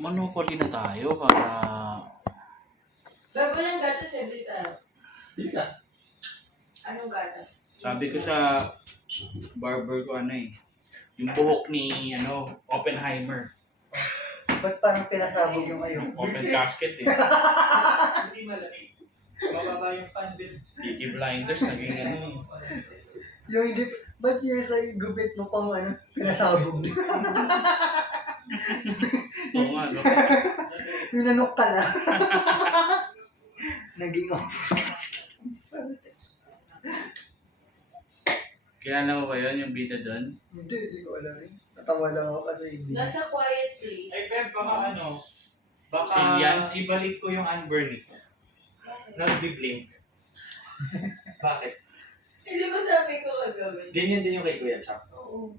Monopoly na tayo para... Bago lang gatas every time. Bili ka. Anong gatas? Sabi ko sa barber ko yung buhok ni Oppenheimer. Ba't parang pinasabog yung ayun? Open casket eh. Hindi malamig. Mababa yung fan bill. Peaky Blinders naging Yung hindi, ba't yung sa gupit mo pang pinasabog? Oo nga, no? Yung nanok ka na. Naging Kilala mo ba yun, yung bida doon? Hindi ko alam eh. Natawa lang ako kasi hindi. Nasa quiet place. Ay, Pep, baka baka Silian? ibalik ko yung unburning. Nag-blink. Bakit? Hindi ba sabi ko kagabi? Ganyan din yung kay Kuya Chak. Oo.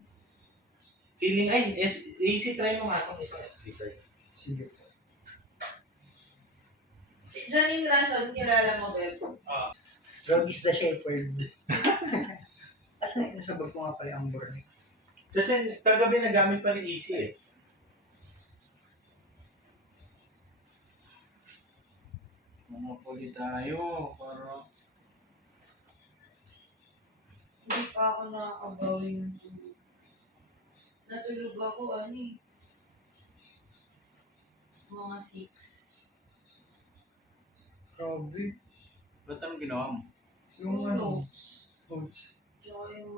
Feeling, easy try mo nga itong isang SD card. Sige. Si Janine Rason, kilala mo, Beb? Dog is the shepherd. Asan yung sabag ko nga pala ang burning? Kasi kagabi nagamit pa ni Easy eh. Monopoly tayo para... Hindi pa ako nakakabawi ng tulog. Natulog ako, mga 6. Grabe. Ba't anong ginawa mo? Yung Notes. Oats. Tsaka yung